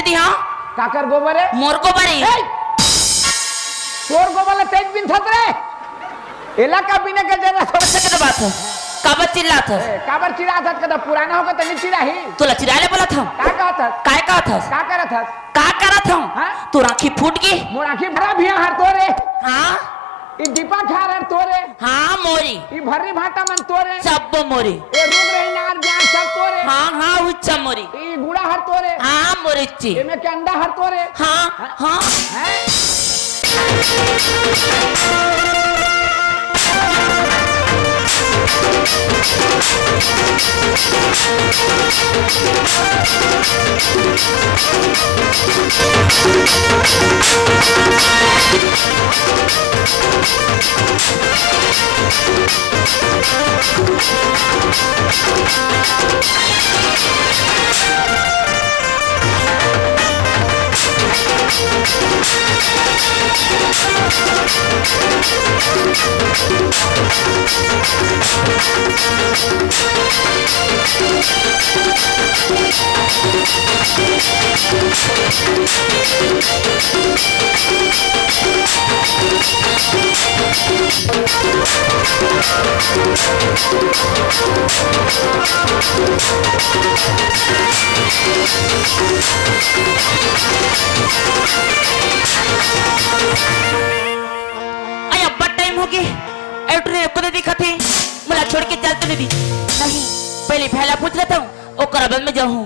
कैसे दी हाँ काकर गोबर है मोर गोबर है तोर गोबर ले तेज बिन थत रे इलाका बिने के जरा कैसे के बात है काबर चिल्लात है काबर चिरा थत कदा पुराना होगा त नहीं चिरा ही तोला चिराले बोला था का कहत काय का था का करत हस का करत हूं हां तू राखी फूट गई मोर आंखी भरा भिया हर तोरे हां ई दीपा खार हर तोरे हां मोरी ई भर्री भाटा मन तोरे सब मोरी ए रुक रही नार ब्याह सब तोरे हां हां उच्चा मोरी ई गुड़ा हर तोरे हां मोरी ची एमे के अंडा हर तोरे हां हां हैं आया बट टाइम हो गई एल्ट्रे को दे दिखा थी मला छोड़ के चलते नहीं दी नहीं पहले पहला पूछ लेता हूं ओकर बाद में जाऊं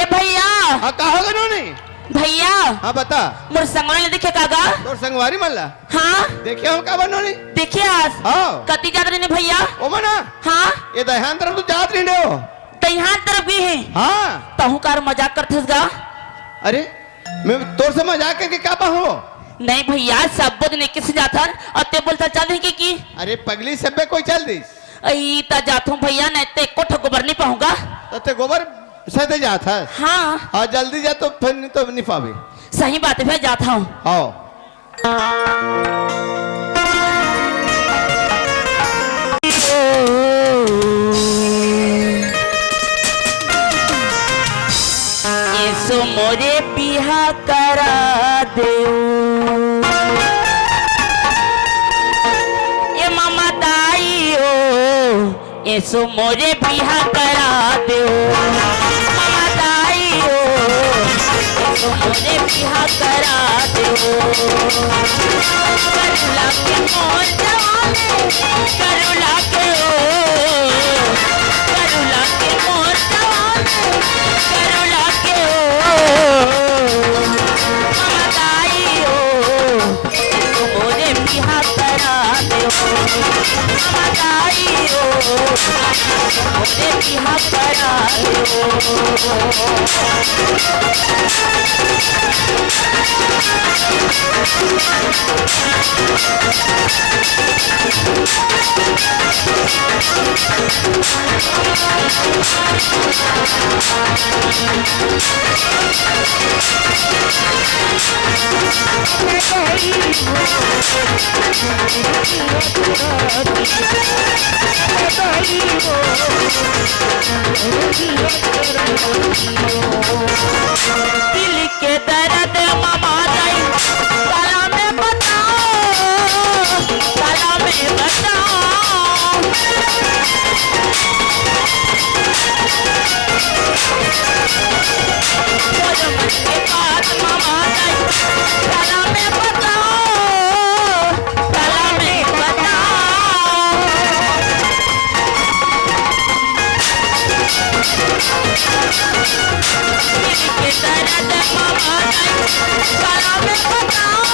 ए भैया हाँ कहा गनो नहीं भैया हाँ बता मोर संगवारी ने देखे कागा तोर संगवारी मल्ला हां देखे हम का बनो नहीं देखिए आज हाँ कति जात रहे ने भैया ओ मना हां ये दहयान तरफ तो जात नहीं हो तो यहाँ तरफ भी है हाँ तहु कार मजाक करते गा अरे मैं तोर से मजाक करके क्या पाहूँ नहीं भैया सब दिन ने किस जाथन और ते बोलता चल की अरे पगली सब में कोई चल दिस आई ता जाथू भैया नहीं ते कोठ गोबर नहीं पाऊंगा तो ते गोबर सदे जात है हाँ हाँ जल्दी जा तो फिर नहीं तो नहीं पावे सही बात है भैया जाता हूँ आओ येसु मोरे पिहा करा दे ये मामा दाई ओ येसु मोरे पिहा करा दे मामा दाई ओ येसु मोरे पिहा करा दे करुला के मोर जवाने करुला के ओ करुला के मोर जवाने करुला के ओ मामा दाई ओ येसु मोरे पिहा करा दे मामा दाई ओ मोरे पिहा करा दे दिल के दर्द मामा दाई साला में बताओ साला में बताओ मोर मन के बात मामा दाई साला में बताओ साला में बताओ के दर्द मामा दाई साला में बताओ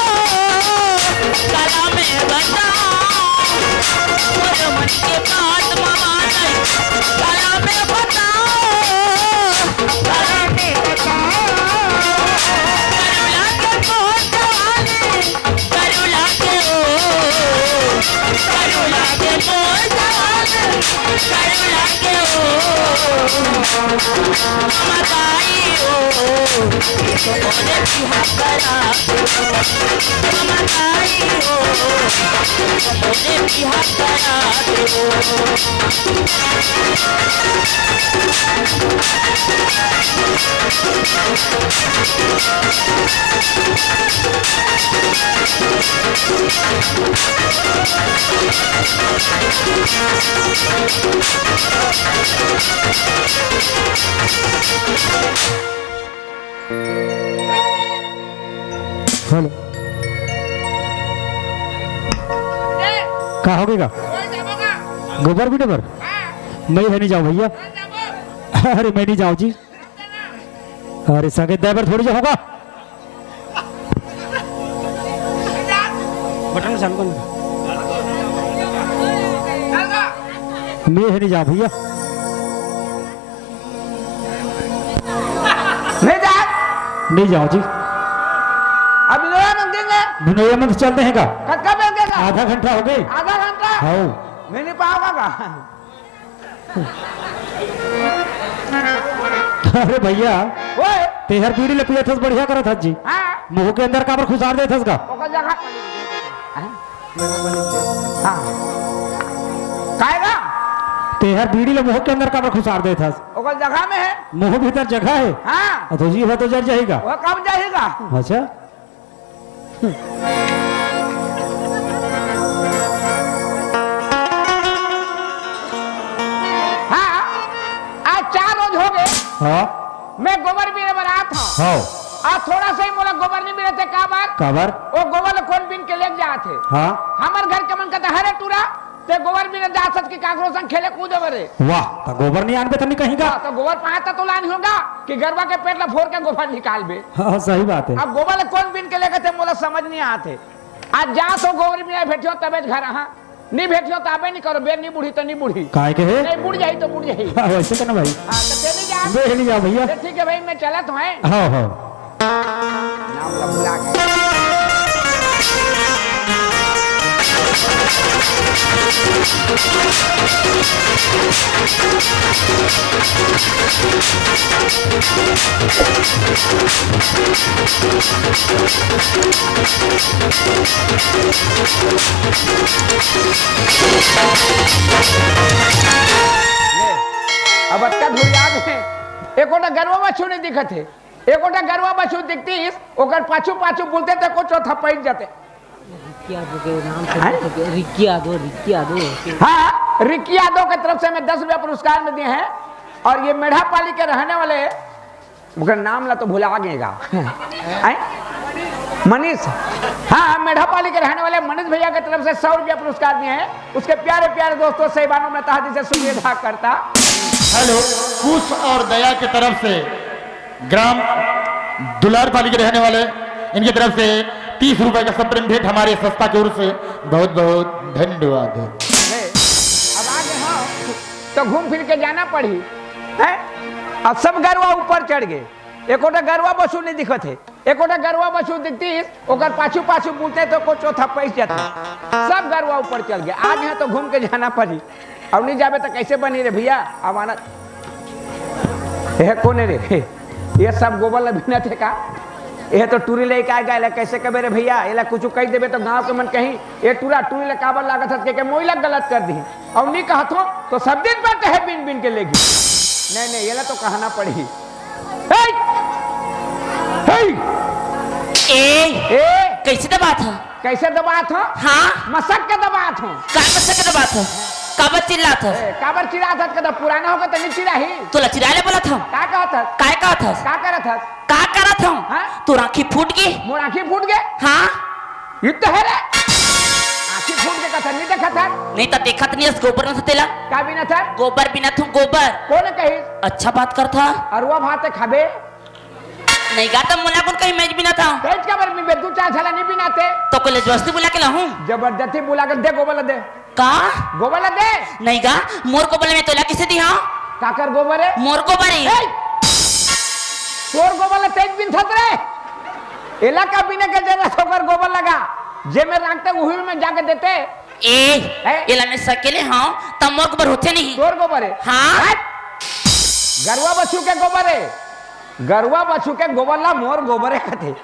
साला में बताओ मोर मन के बात मामा दाई साला में बताओ साला में बताओ करुला के मोर जवाने करुला के ओ करुला के मोर जवाने करुला के ओ मामा दाई ओ तो मोरे बिहा करा दो ममताई हो तो मोरे बिहा करा दो हेलो कहा हो गया गोबर भी डबर मैं है नहीं जाऊँ भैया अरे मैं नहीं जाऊँ जी अरे सगे ड्राइवर थोड़ी जाऊँगा बटन चालू कर मैं है नहीं जाऊँ भैया नहीं जा नहीं जाऊँ जी अब बिनोया मंगेंगे बिनोया में चलते हैं का कब मंगेगा आधा घंटा हो गई आधा घंटा हाँ मैं नहीं पाऊंगा का अरे भैया ओए तेहर पीढ़ी ले पिया थस बढ़िया करा था जी हां मुंह के अंदर काबर खुसार दे थस का ओकर जगह हां काएगा तेहर पीढ़ी ले मुंह के अंदर काबर खुसार दे थस ओकर जगह में है मुंह भीतर जगह है हां तो जी है तो जर जाएगा वो कब जाएगा अच्छा हाँ आज 4 रोज हो गए हाँ मैं गोबर भी बना था हाँ आज थोड़ा सा ही मोला गोबर नहीं मिले थे काबर काबर वो गोबर कौन बिन के ले जा थे हाँ हमार घर के मन कहता हरे टूरा ते गोबर भी जा सक की कागरो संग खेले कूदे बरे वाह तो गोबर नहीं आनबे तो नहीं कहीं का तो गोबर पाता तो लान होगा कि गरबा के पेट ला फोड़ के गोबर निकाल बे हाँ सही बात है अब गोबर कौन बिन के लेके थे मोला समझ नहीं आते आज जा तो गोबर भी भेटियो तबे घर हाँ नहीं भेटियो तो आबे नहीं करो बेर नहीं बूढ़ी तो नहीं बूढ़ी काय के है नहीं बुढ़ जाई तो बुढ़ जाई हाँ, वैसे करना भाई हाँ तो ते नहीं जा वे नहीं जा भैया ते ठीक है भाई मैं चला तो है हाँ हाँ नाम ला भुला गए अब अटका धुरिया गए एकोटा गरवा बच्चू नहीं दिखत है एकोटा गरवा बच्चू दिखती ओकर पाछू पाछू बोलते तो कुछ थपैट जाते रिक्की यादव के नाम से रिक्की यादव हाँ रिक्की यादव की तरफ से मैं 10 रुपया पुरस्कार में दिए हैं और ये मेढ़ापाली के रहने वाले उनका नाम ला तो भुला गएगा मनीष हाँ मेढ़ापाली के रहने वाले मनीष भैया की तरफ से 100 रुपया पुरस्कार दिए हैं उसके प्यारे प्यारे दोस्तों सहबानों में तहदी से शुक्रिया करता। हेलो कुश और दया की तरफ से ग्राम दुलारपाली के रहने वाले इनकी तरफ से 30 रुपए का सप्रेम भेंट हमारे संस्था की ओर से बहुत बहुत धन्यवाद। अब आगे हाँ तो घूम फिर के जाना पड़ी है अब सब गरवा ऊपर चढ़ गए एकोटा गरवा बसू नहीं दिखत है एकोटा गरवा बसू दिखती ओकर पाछू पाछू बोलते तो को चौथा पैस जाता सब गरवा ऊपर चल गए आज है तो घूम के जाना पड़ी अब नहीं जाबे तो कैसे बनी रे भैया अब आना कोने रे ये सब गोबर लबिना थे का ये तो टूरी लेके आ गए कैसे कबे रे भैया ये कुछ कह देवे तो गांव के मन कहीं ये टूरी ले काबर लागत है के मोइला गलत कर दी और नहीं कहत हो तो सब दिन पर है बिन बिन के लेगी नहीं ये तो कहना पड़ी कैसे दबात हो कैसे दबात हो हाँ मसक के दबात हो का मसक के दबात हो काबर चिल्लात हो काबर चिल्लात है कदा पुराना होगा तो नहीं चिल्लाही तोला चिल्लाले बोला था का कहत है काय कहत हस का करत है का करत हो हाँ? तोर आँखी फूट गई मोर आँखी फूट गए हाँ ये तो है रे आँखी फूट के कथा नहीं देखा था नहीं तो देखत नहीं है गोबर न तेला का बिना था गोबर बिना थू गोबर कौन कही अच्छा बात करता अरुआ भात खाबे नहीं गाता मुला कौन कहीं मैच बिना था कैच का बर में दू चार छला नहीं बिनाते तो कोई जबरदस्ती बुला के लाऊं जबरदस्ती बुला कर दे गोबर दे का गोबर दे नहीं गा मोर को बोले मैं तोला किसे दी हाँ काकर गोबर है मोर को बरी तोर गोबर तेज बिन थत रे इलाका बिना के जरा होकर गोबर लगा जे में रखते उही में जाके देते एला में सकेले हाँ तब मोर गोबर होते नहीं तोर गोबर है हाँ गरवा बच्चू के गोबर है गरुआ बछू के गोबर ला मोर गोबरे खाते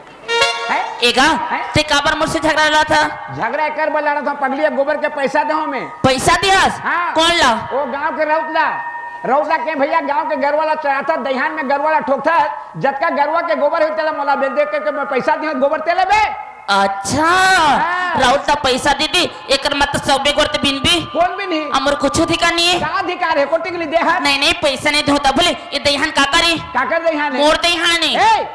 है एगा हैं? ते काबर मुझसे झगड़ा रहा था? झगड़ा कर बला रहा था पगलिया गोबर के पैसा दे में पैसा दियास? हाँ। कौन ला? वो गांव के रौतला के भैया गांव के गरवाला चढ़ाता दहियान में गरवाला ठोकता जतका गरवा के गोबर है तेला मोला बेच दे के मैं पैसा दिया गोबर तेले बे। अच्छा हाँ। राउत ता पैसा दीदी एकर मत सबे गोरते बिन भी कौन भी नहीं अमर कुछ अधिकार नहीं है। का अधिकार है कोटिक ली दे है नहीं नहीं पैसा नहीं होता बोले ये दहियान का करी काकर दहियान है मोर दहियान है। ए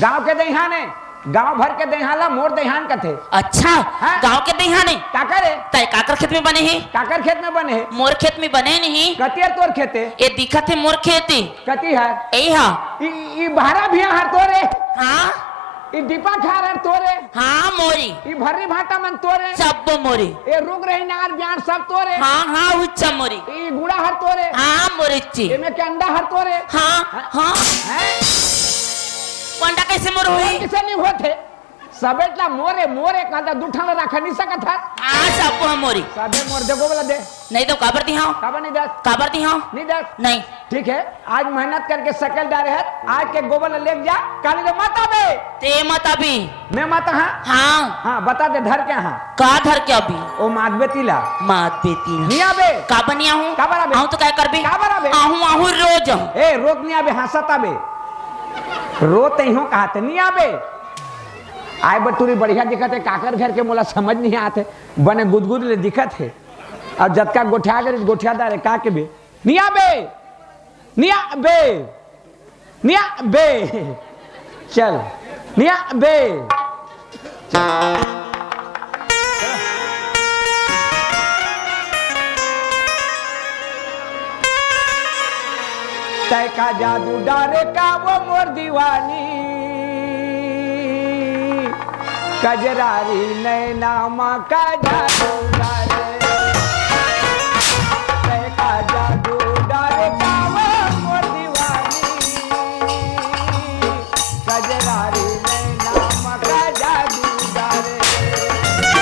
गांव के दहियान है गांव भर के दहियाला मोर दहियान का थे। अच्छा हाँ। गांव के दहियान है काकर है तय काकर खेत में बने हैं काकर खेत में बने है मोर खेत में बने नहीं कतिया तोर खेते ये दिखत है मोर खेती कति है ए हा ई भारा भी हर तोरे हाँ ई दीपा खार हर तोरे हाँ मोरी ई भर्री भाटा मन तोरे सब मोरी ए रुक रही नार ब्यान सब तोरे हाँ हाँ उच्चा मोरी ई गुड़ा हर तोरे हाँ मोरीची ए में के अंडा हर तोरे हाँ हाँ हैं अंडा कैसे मोर हुई? किसे नहीं होते सबेटला मोरे मोरे कहता दूठा ला रखा नहीं सकत है हाँ सब मोरी सबे मोर देखो बोला दे नहीं तो काबर दी हाँ काबर नहीं दस काबर दी हाँ नहीं दस नहीं ठीक है आज मेहनत करके सकल डाले है आज के गोबर ले जा काली दे माता बे ते मत अभी मैं माता हाँ हाँ हाँ बता दे धर के हाँ का धर के अभी ओ मात बेतीला मात बेटी निया बे का बनिया हूँ का बराबे? आहूँ तो क्या कर भी का बराबे? आहूँ आहूँ रोज आहूँ ए रोक निया बे हंसता बे रोते ही हो कहा थे निया बे आए बटूरी बढ़िया दिखत है काकर घर के मोला समझ नहीं आते बने गुदगुद ले दिखत है अब जतका गोठिया करे गोठियादार है का के बे निया बे निया बे निया बे चल निया बे तय का जादू डारे का वो मोर दीवानी कजरारी नैना माँ का जादू डारे तय का जादू डारे का वो मोर दीवानी कजरारी नैना माँ का जादू डारे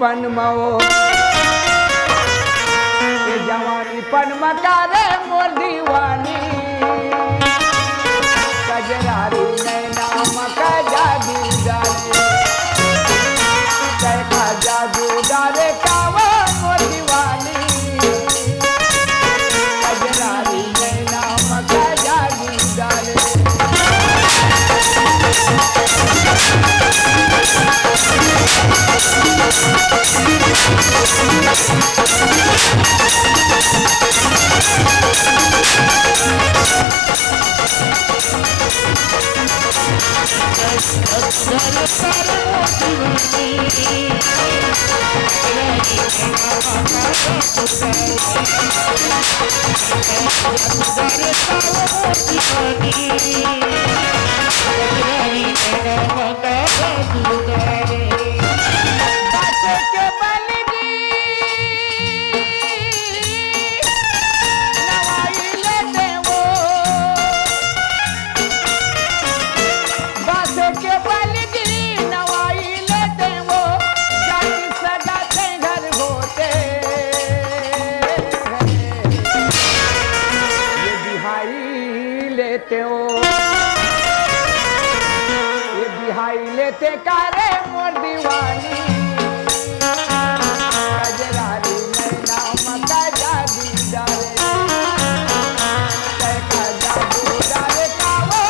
पनमो ये जवानी पनमा करे मोर दीवानी कजरारी नैना मका जादू डाले कैका जादू डाले कावा मोर दीवानी कजरारी नैना मका जादू डाले लेते कारे मोर दीवानी कजरारी नैना मका जादू डाले कैका जादू डाले कावा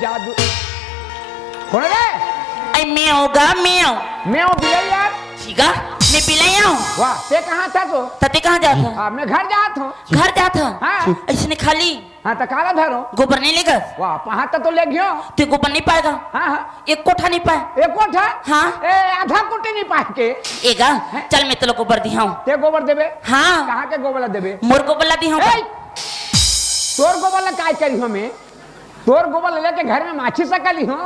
जादू कौन रे आई मैं होगा मैं हूँ मैं हूँ बिलाई यार ठीक है मैं पिलाई हूँ वाह ते कहाँ था तो तते कहाँ जाता मैं घर जात हूँ घर जाता हाँ ऐसे खाली हाँ तो काला धरो गोबर नहीं लेगा वाह वहाँ तो ले गयो तू गोबर नहीं पाएगा हाँ हाँ एक कोठा नहीं पाए एक कोठा हाँ ए आधा कुटी नहीं पाए के एगा चल मैं तो गोबर दी हूँ ते गोबर देबे हाँ कहाँ के गोबर देबे मोर गोबर ला दी हूँ ए, तोर गोबर काय करी हमें तोर गोबर लेके घर में माछी सकली हो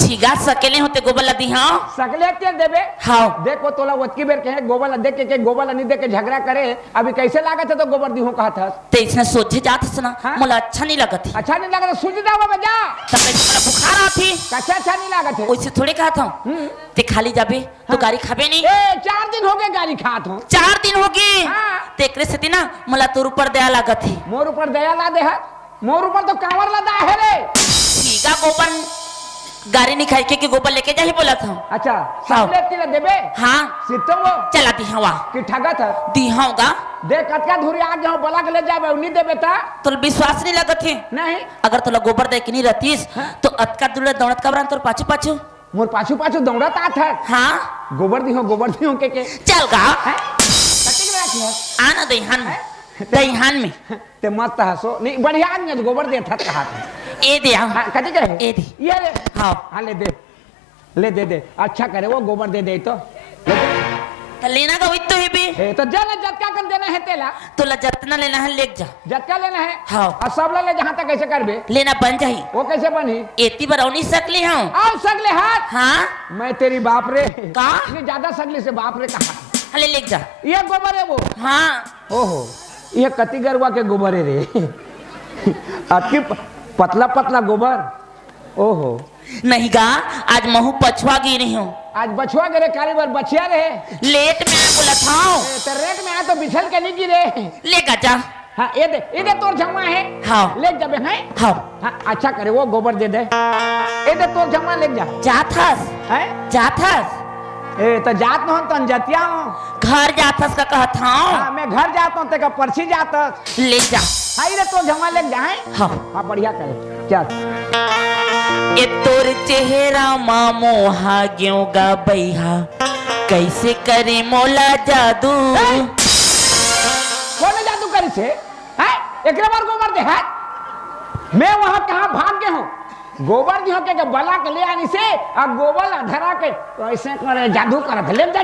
ठीगा सकेले होते गोबर ला दी हूँ सकले ते देबे हाँ देखो तोला वतकी बेर कहे गोबर ला देख के गोबर ला नहीं दे के झगड़ा करे अभी कैसे लागत है तो गोबर दी हूँ कहा था ते इसने सोचे जात सना हाँ? मोला अच्छा नहीं लगत थी अच्छा नहीं लगा तो सूझ जाओ बजा तब मैं तुम्हारा बुखार आती अच्छा अच्छा नहीं लागत है वैसे थोड़े कहा था ते खाली जाबे तो गाड़ी खाबे नहीं ए 4 दिन हो गए गाड़ी खात हूँ 4 दिन होगी हाँ। तेकरे से ना मोला तोर ऊपर दया लागत थी मोर ऊपर दया ला दे है मोर ऊपर तो कांवर लदा है रे ठीगा गोबर गाड़ी नहीं खाई के गोबर लेके जा ही बोला था अच्छा हाँ। सब लेती रे देबे हाँ सितो वो चला दी हवा कि ठगा था दी होगा देख कतका धुरी आ गया बोला के ले जाबे उन्हीं देबे ता तो विश्वास नहीं लगत थी नहीं अगर तोला गोबर दे के नहीं रहतीस हाँ। तो अतका दूर दौड़त कबरान तोर पाछू पाछू मोर पाछू पाछू दौड़त आत है हाँ गोबर दी हो के चल गा हैं? कटिक रख ले आना दईहान में दईहान में ते मत हंसो नहीं बढ़िया आदमी गोबर दे था कहा था ए दे हाँ, कटिक रहे ए दे ये ले हाँ हाँ ले दे अच्छा करे वो गोबर दे दे तो ले दे। तो लेना का तो ही भी ए, तो जल जटका कर देना है तेला तोला जितना लेना है ले जा जटका लेना है हाँ। और सब ले जहाँ तक कैसे करबे लेना बन जाही वो कैसे बनी एती बरौनी सकली हूँ आओ सगले हाथ हाँ मैं तेरी बाप रे का ये ज्यादा सगले से बाप रे कहा हले ले जा ये गोबर है वो हाँ ओहो ये कति गरवा के गोबर है रे अति पतला पतला गोबर ओहो नहीं गा आज महू पछुआ गिरी हूँ आज बछुआ गिरे कालीबर बचिया रहे लेट में आ बोला था तो रेट में आ तो बिछल के नहीं गिरे ले गा जा हाँ ये दे तोर जमा है हाँ ले जाबे हैं हाँ हाँ अच्छा करे वो गोबर दे दे ये दे तोर जमा ले जा जाथस हैं जाथस ए तो जात न हूं तो जतिया हूं घर जाथस का कहत हाँ हूँ मैं घर जाता हूं तेका पर्ची जाता ले जा हाँ ये तो जमा ले जाए हाँ हाँ बढ़िया करे चल ए तोर चेहरा मामो हाग्यों गा बैहा कैसे करे मोला जादू कौन जादू करी से हैं एकरे बार गोबर दे है मैं वहां कहां भाग गया हूं गोबर दियो के बला के ले आनी से अब गोबर धरा के तो ऐसे करे जादू करत ले जा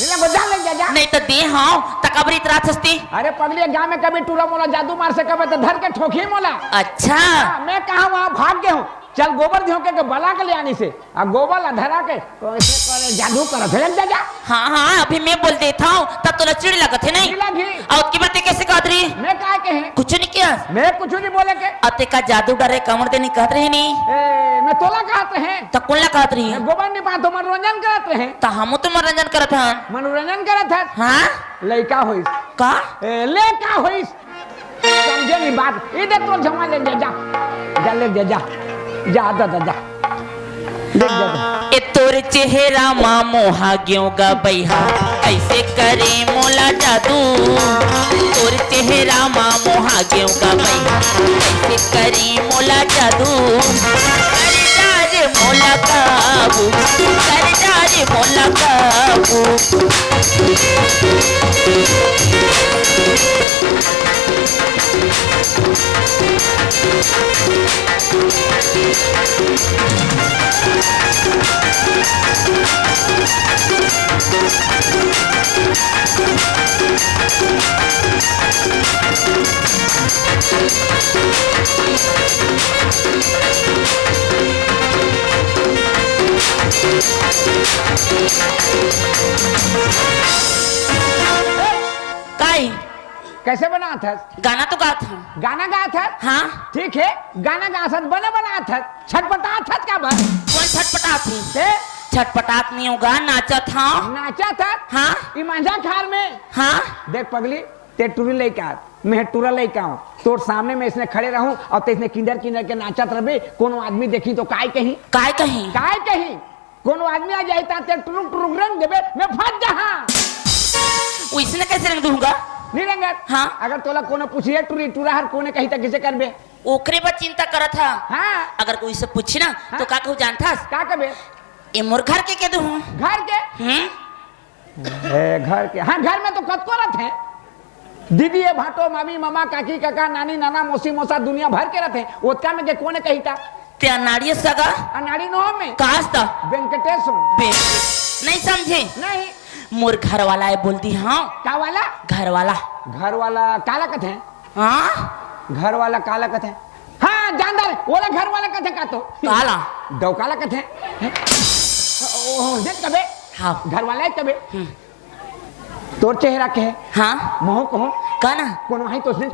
नीला बजा ले जा नहीं तो दे हाँ तकबरी तरह सस्ती अरे पगली गांव में कभी टूरा मोला जादू मार से कभी तो धर के ठोकी मोला अच्छा हाँ, मैं कहा वहां भाग गया हूँ चल गोबर दियो के बला के ले आनी से अब गोबर धरा के तो ऐसे करे जादू करत ले जा हाँ हाँ अभी मैं बोल देता हूँ तब तो चिड़ लगत है नहीं नीला घी और उसकी बातें कैसे कहत रही मैं कहा के हैं कुछ नहीं किया मैं कुछ नहीं बोले के अते का जादू डरे कमर देने कहत रही नहीं ए, मैं तोला कहते हैं तो कुल्ला कहत रही मैं गोबर नहीं पातो मनोरंजन करते हैं तो हम तो मनोरंजन करत हन मनोरंजन करत है हाँ लड़का होइस का ले का होइस समझे नहीं बात इधर तो जमा ले जा ले जा जा ले जा ए तोर चेहरा मामो हाग्यों गा बैहा ऐसे करे मोला जादू तोर चेहरा मामो हाग्यों गा बैहा ऐसे करे मोला जादू कर जा रे मोला काबू कर जा रे मोला काबू काई कैसे बना था गाना तो गा था गाना गा था हाँ ठीक है गाना गा था बना था छटपटा था क्या बस कौन छटपटा थी से छटपटात नहीं होगा नाचा था नाचा था हाँ ई मांझा खार में हाँ देख पगली ते टूरी लेके आ मैं टूरा लइका हूँ तोर सामने में इसने खड़े रहूं और ते इसने किंडर किंडर के नाचत रहे कोनो आदमी देखी तो काय कहीं काय कहीं कोनो आदमी आ जाए ताते टुरुक टुरुक रंग देबे मैं फंस जहां उसने कैसे रंग दूंगा नहीं रंगत हाँ। अगर तोला कोनो पूछिए टूरी टूरा हर कोने कहीं तक किसे करबे ओकरे पर चिंता करत था हाँ अगर कोई से पूछी ना तो का कहूँ जानता का कबे ए मोर घर के दू घर के घर के हाँ घर में तो कतको रहते हैं दीदी ये भाटो मामी मामा काकी काका नानी नाना मौसी मौसा दुनिया भर के रहते हैं ओतका में के कोने कही था ते अनाड़ी सगा अनाड़ी नो में कास था वेंकटेश नहीं समझे नहीं मोर घर वाला है बोलती हाँ का वाला घर वाला काला कथे हाँ घर वाला काला कथे हाँ जानदार ओला घर वाला कथे का तो काला दो काला कथे ओ देख कबे हाँ घर वाला है कबे तोर चेहरा के है हाँ मोह कहो का ना कोनो है तो उसने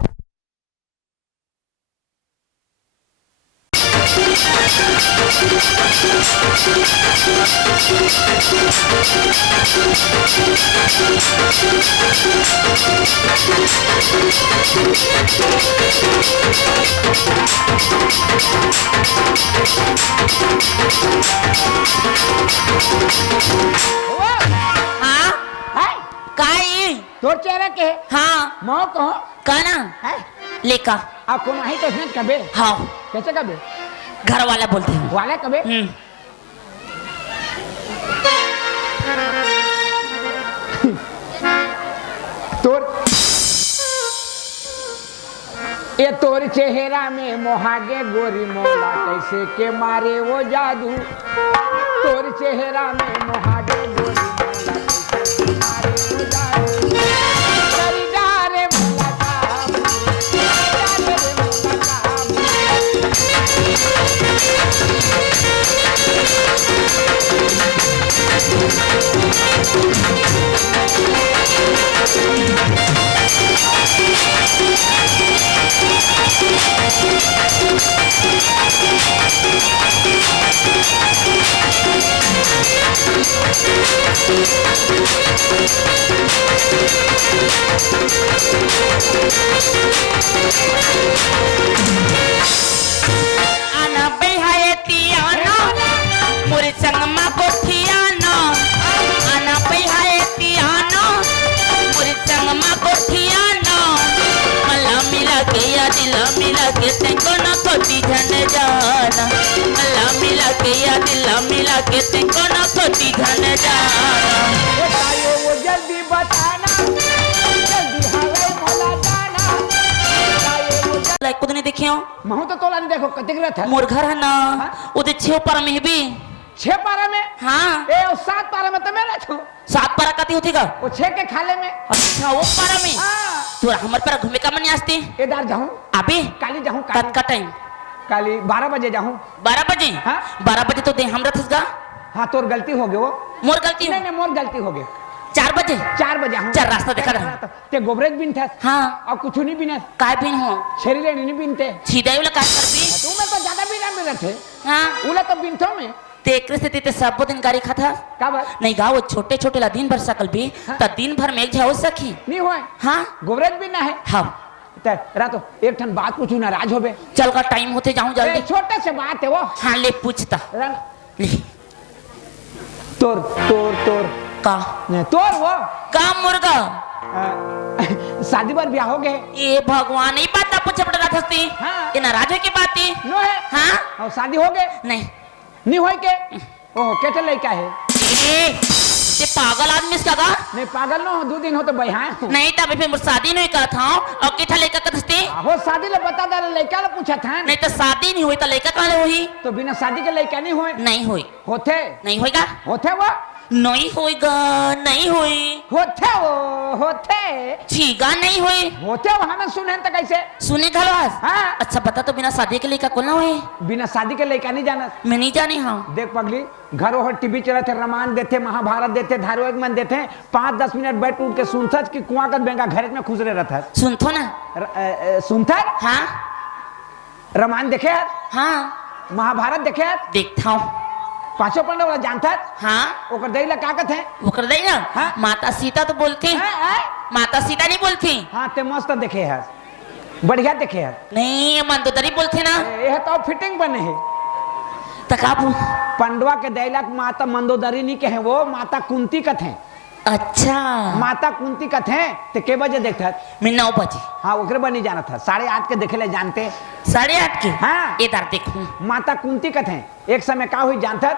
हाँ है काई तोर चेहरा के है हाँ मोह कहो का ना है लेका आप कोनो है तो उसने कबे हाँ कैसे कबे घर वाला बोलती हूँ वाला कबे तोर ये तोर चेहरा में मोहागे गोरी मोला कैसे के मारे वो जादू तोर चेहरा में मोहागे गोरी मोला कैसे के मारे वो जादू चल जा रे मोला काबू, चल जा रे मोला काबू। आना बेहायती आना मोरे संगमा कोठियाना आना बेहायती आना मोरे संगमा कोठियाना मला मिला के या दिल मिला के तेको ना कोती जन जाना मला मिला के या दिल मिला के तेको ना कोती जन जाना वो तायो वो जल्दी बताना जल्दी हवाई मोला जाना तायो वो लाइक कुछ नहीं देखियो महू तो तोला नहीं देखो कतिक रहता है मोर घर है ना उधर छेव पर में भी 6 पारा में हाँ ए और 7 पारा में तो मैं रहता हूँ 7 पारा कती होती का वो 6 के खाले में अच्छा वो पारा में हाँ तू हमारे पर घूमे का मन आस्ती ए दार जाऊँ अबे काली जाऊँ कत का टाइम काली 12 बजे जाऊँ 12 बजे हाँ? 12 बजे तो दे हम रथसगा हाँ तोर गलती हो गई वो मोर गलती नहीं नहीं मोर गलती हो गई 4 बजे 4 बजे हूँ चल, रास्ता दिखा रहा। ते गोबरेज बिन था हाँ और कुछ नहीं बिना काय बिन हो छेरी ले नहीं बिनते सीधा ही वाला काय करती तू में तो ज्यादा बिना में रहते हाँ उला तो बिनथो में तेकरे से तेते सब दिन गाड़ी खाता का बात नहीं गाओ छोटे छोटे ला दिन भर सकल भी त दिन भर में एक जाओ सखी नहीं हुआ हाँ गोबरेज बिना है हाँ रातो एक ठन बात पूछू नाराज होबे चल का टाइम होते जाऊं जल्दी छोटे से बात है वो हाँ ले पूछता ले तोर तोर तोर का नहीं, तोर वो का मुर्गा शादी पर ब्याह हो गए ये भगवान नहीं बात पूछे पड़ रहा थी हाँ। ये नाराज हो की बात है नो है हाँ और शादी हो गए नहीं नहीं होए के ओह कैसे लड़का है ये पागल आदमी इसका का नहीं पागल न हो 2 दिन हो तो बहाए हो नहीं तब फिर शादी नहीं करा था और किथा लेकर कथस्ते हो शादी ले बता दे लड़का ले पूछा था नहीं तो शादी नहीं हुई तो लेकर कहाँ हुई तो बिना शादी के लड़का नहीं हुए नहीं हुई होते नहीं होएगा होते वो नहीं होएगा नहीं हुई होते वो होते छीगा नहीं हुई होते वो हमें सुने तो कैसे सुने घरवास हाँ। अच्छा बता तो बिना शादी के लेकर कौन ना हुई बिना शादी के लड़का नहीं जाना मैं नहीं जानी हाँ देख पगली घरों हो टीवी चलाते रामायण देते महाभारत देते धारावाहिक मन देते 5-10 मिनट बैठ उठ के सुनता कि कुआं का बेंगा घर में खुश रहता है सुनथो ना सुनता हाँ रामायण देखे है हाँ महाभारत देखे है देखता हूँ 5 पांडव वाला जानता है हाँ ओकर देला का कहते हैं वो कर दे ना हाँ? माता सीता तो बोलती माता सीता नहीं बोलती हाँ ते मस्त देखे है बढ़िया देखे है नहीं ये मंदोदरी बोलते ना यह तो फिटिंग बने है तकाबू पंडवा के दैला के माता मंदोदरी नहीं कहे वो माता कुंती कथ है अच्छा माता कुंती कथ है तो के बजे देखता मैं 9 बजे हाँ ओकरे बनी जाना था 8:30 के देखे ले जानते 8:30 के हाँ। ये तार देखूं माता कुंती कथ है एक समय का हुई जानता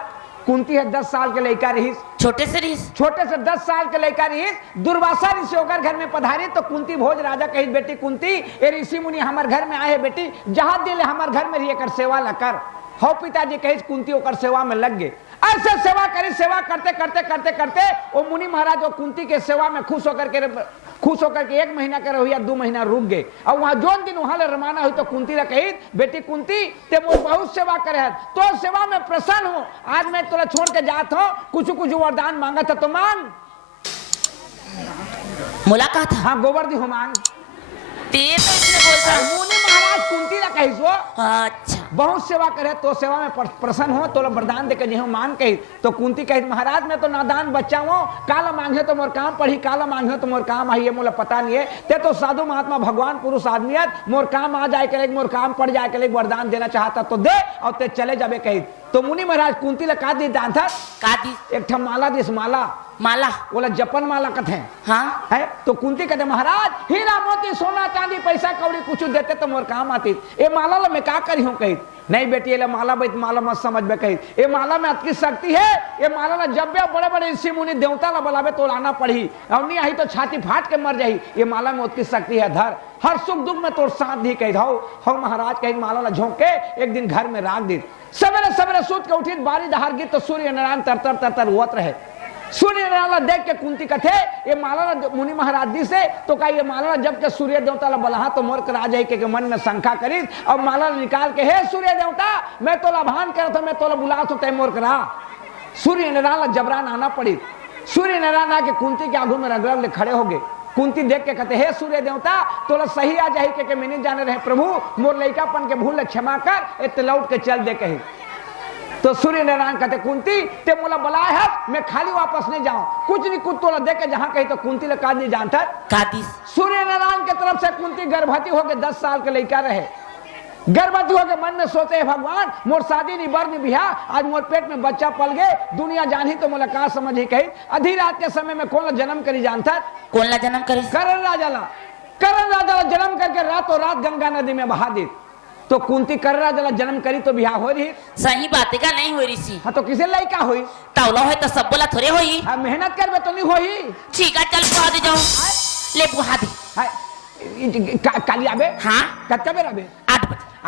कुंती है 10 साल के लड़का रही छोटे से रीस छोटे से 10 साल के लड़का रही दुर्वासा ऋषि होकर घर में पधारी तो कुंती भोज राजा कही बेटी कुंती ए ऋषि मुनि हमारे घर में आए है बेटी जहां दिल हमारे घर में रही कर सेवा ल कर हो पिताजी कही कुंती होकर सेवा में लग गए ऐसे सेवा करी सेवा करते करते करते करते वो मुनि महाराज वो कुंती के सेवा में खुश होकर के 1 महीना के रहो या 2 महीना रुक गए और वहां जो दिन वहां रवाना हुई तो कुंती ने कही बेटी कुंती ते मोर बहुत सेवा करे है तो सेवा में प्रसन्न हो आज मैं तोरा छोड़ के जात हो कुछ कुछ वरदान मांगा था तो मांग मुलाकात हाँ गोबर दी हो मांग ते तो इसने बोलता मुनि महाराज कुंती ने कही सो अच्छा बहुत सेवा करे तो सेवा में प्रसन्न हो तो वरदान देके जो मांग कही तो कुंती कही महाराज मैं तो नादान बच्चा हूँ काला मांगे तो मोर काम पढ़ी काला मांगे तो मोर काम आई ये मोला पता नहीं है ते तो साधु महात्मा भगवान पुरुष आदमी है मोर काम आ जाए के मोर काम पड़ जाए के वरदान देना चाहता तो दे और ते चले जाबे कही तो मुनि महाराज कुंती ला का दी दान था का दी एक ठा माला दिस माला माला बोला जपन माला कथे हाँ है तो कुंती कहते महाराज हीरा मोती सोना चांदी पैसा कौड़ी कुछ देते तो मोर काम आती ए माला ला मैं का करी हूँ कही नहीं बेटी ये माला बैठ माला मत समझ में कही ये माला में अतकी शक्ति है ये माला ला जब भी बड़े बड़े ऋषि मुनि देवता ला बुलावे तो लाना पड़ी और नहीं आई तो छाती फाट के मर जाही ये माला में उतकी शक्ति है धर हर सुख दुख में तोर साथ दी कही हो महाराज कही माला ला झोंक के एक दिन घर में राख दी सवेरे सवेरे सूत के उठी बारी दहार गिर तो सूर्य नारायण तर तर हुआ रहे सूर्य नारायण देख के कुंती कथे ये माला मुनि महाराज जी से तो का ये माला जब के सूर्य देवता ला बलहा तो मोर राज के मन में शंका करी और माला निकाल के हे सूर्य देवता मैं तो लाभान कर था मैं तो बुला तो तय मोर करा सूर्य नारायण जबरान आना पड़ी सूर्य नारायण आके कुंती के आगू में रगड़ ले खड़े हो गए कुंती देख के कहते हे सूर्य देवता तोला सही आ जाही के मैंने जाने रहे प्रभु मोर लड़कापन के भूल क्षमा कर ए लौट के चल दे कही तो सूर्य नारायण कहते कुंती ते मोला बुलाए है मैं खाली वापस नहीं जाऊं कुछ नहीं कुछ तोला देख के जहां कही तो कुंती ले का दी जानता कादी सूर्य नारायण के तरफ से कुंती गर्भवती हो गए 10 साल के लड़का रहे गर्भवती हो के मन में सोते है भगवान मोर शादी नहीं बर नहीं बिहार आज मोर पेट में बच्चा पल गए दुनिया जानी तो मोला का समझ ही कही आधी रात के समय में कौन जन्म करी जानता कौन ला जन्म करे करण राजा ला जन्म करके रातों रात गंगा नदी में बहा दी तो कुंती करण राजा ला जन्म करी तो बिहार हो रही सही बात है का नहीं हो ऋषि हाँ तो किसे लड़का हुई तावला है तो सब बोला थोड़े होई हाँ मेहनत करबे तो नहीं होई ठीक है चल बुहा दे जाओ ले बुहा दे काली आबे हाँ कब कबे आबे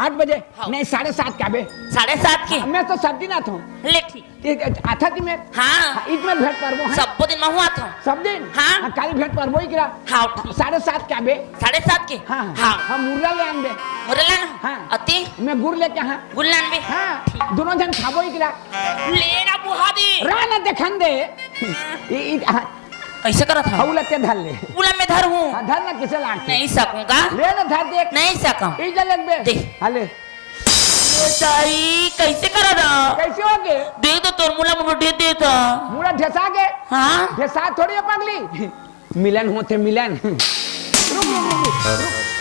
8 बजे हाँ। नहीं 7:30 के आबे 7:30 के मैं तो सब दिन आता हूँ ले ठीक आता थी मैं हाँ इसमें भेंट पारबो है सब दिन मैं हुआ था सब दिन हाँ। काली भेंट पारबो ही गिरा हाँ ठीक 7:30 के आबे 7:30 के हाँ हाँ हम मुर्गा ले आन दे मुरलान हाँ। अति मैं गुड़ लेके हाँ गुल्लान में हाँ दोनों जन खाबो ही गिरा लेना बुहा दे राना देखन दे ऐसे करा था हौला ते धर ले उला में धर हूँ धर ना किसे लाग नहीं सकूंगा ले ना धर देख नहीं सकूं ई जा लग बे दे। हाले ताई कैसे करा था कैसे हो गए दे तो तोर मुला मुझे दे देता मुड़ा ढेसा गे हाँ ढेसा थोड़ी है पगली मिलन होते मिलन रुक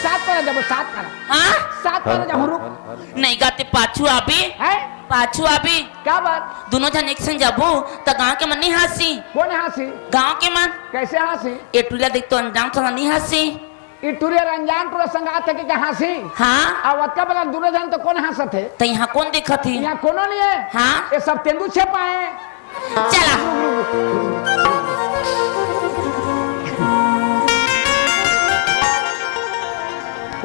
7 पर जब 7 करा हाँ 7 पर जब रुक नहीं गाते पाछू आबी है पाछू आबी क्या बात दोनों जन एक संग जाबो तो गांव के मन नहीं हंसी कौन हंसी गांव के मन कैसे हंसी ए टुला देख तो अंजाम तो नहीं हंसी ई टूरे रंजान टूरे संगात है कि हंसी हाँ और वत्का बला दोनों जन तो कौन हंसत है तो यहाँ कौन देखा थी यहाँ कोनो नहीं है हाँ ये सब तेंदु छेपा है चला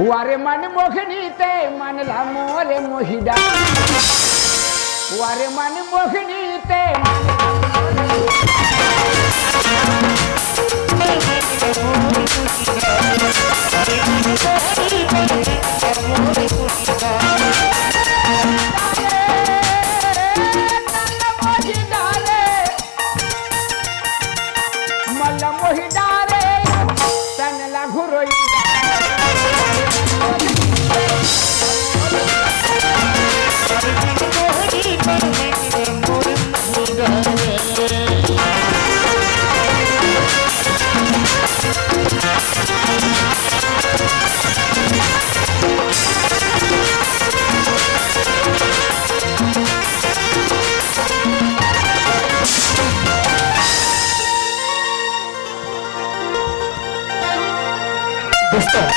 वारे मन मोहिनी ते मन ला मोरे मोहिदा वारे मन मोहिनी ते मल्ला मोहिदा रे तन ला घुरोई दोस्तों